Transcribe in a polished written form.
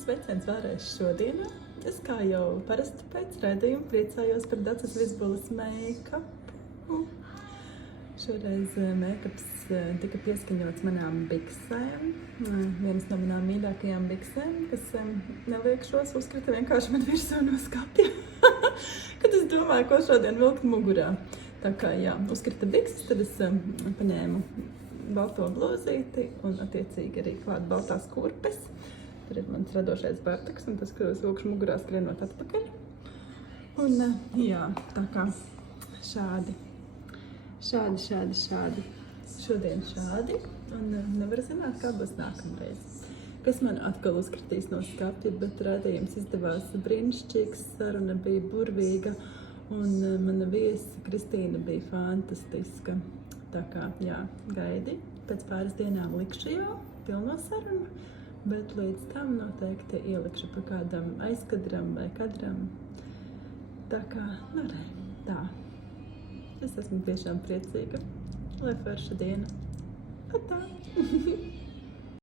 sveiciens vēlreiz šodienā. Es kā jau parasti pēc raidījuma priecājos par Dacas Vizbulas make-upu. Šoreiz make-ups tika pieskaņots manām biksēm. Vienas no manām mīļākajām biksēm, kas neliekšos, uzkrita vienkārši man virsū no skapja. Kad es domāju, ko šodien vilkt mugurā. Tā kā jā, uzkrita bikses, tad es paņēmu balto blozīti un attiecīgi arī klāt baltās kurpes. Tur ir mans radošais bartaks un tas, ko es vilkšu mugurā skrienot atpakaļ. Un jā, tā kā šādi. Šodien šādi. Un nevar zināt, kā būs nākamreiz. Kas man atkal uzkritīs no skapja, bet raidījums izdevās brīnišķīgs, saruna bija burvīga. Un mana viesa Kristīna bija fantastiska. Tā kā, jā, gaidi. Pēc pāris dienām likšu jau pilno sarunu, bet līdz tam noteikti ielikšu pa kādam aizkadram vai kadram. Tā kā, nu re, tā. Es esmu tiešām priecīga. Lai forša diena. Tā.